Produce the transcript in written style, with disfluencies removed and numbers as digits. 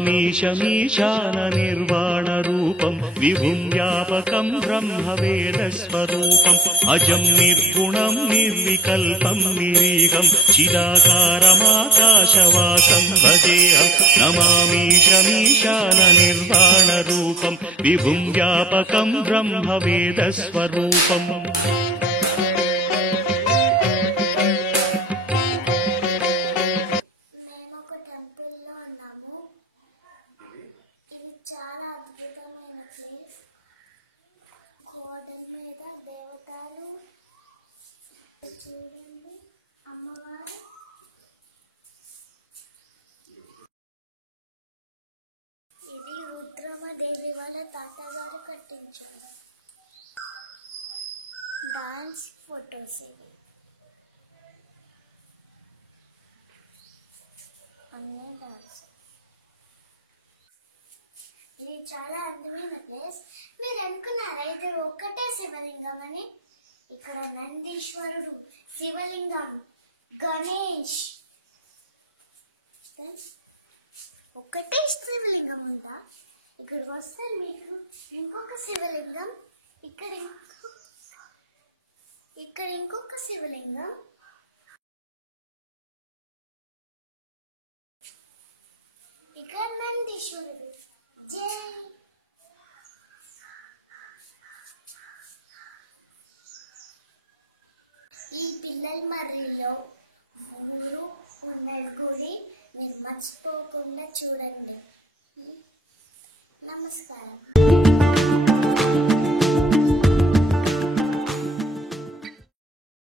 నమామీశమీశాన నిర్వాణ రూపం విభుం వ్యాపకం బ్రహ్మవేదస్వరూపం అజం నిర్గుణం నిర్వికల్పం నిరీహం చిదాకారమాకాశవాసం భజేహం నమామీశమీశాన నిర్వాణ రూపం విభుం వ్యాపకం బ్రహ్మవేదస్వరూపం చాలా అద్భుతమైన ప్లేస్. గోడల మీద దేవతలు చూడండి, అమ్మవారు. ఇది రుద్రమదేవి వాళ్ళ తాతగారు కట్టించారు. డాన్స్ ఫొటోస్ ఇవి అన్నీ డాన్స్. ఇది చాలా అందమైన ప్లేస్. మీరు అనుకున్నారా ఇది ఒక్కటే శివలింగం అని? ఇక్కడ నందీశ్వరుడు, శివలింగం, గణేష్, ఒక్కటే శివలింగం ఉందా? ఇక్కడికి వస్తే మీకు ఇంకొక శివలింగం, ఇక్కడ ఇంకొక శివలింగం, ఇక్కడ నందీశ్వరుడు. జై. ఈ పిల్లల మర్రిలో ఊరు ఉన్న గుడి మీరు మర్చిపోకుండా చూడండి.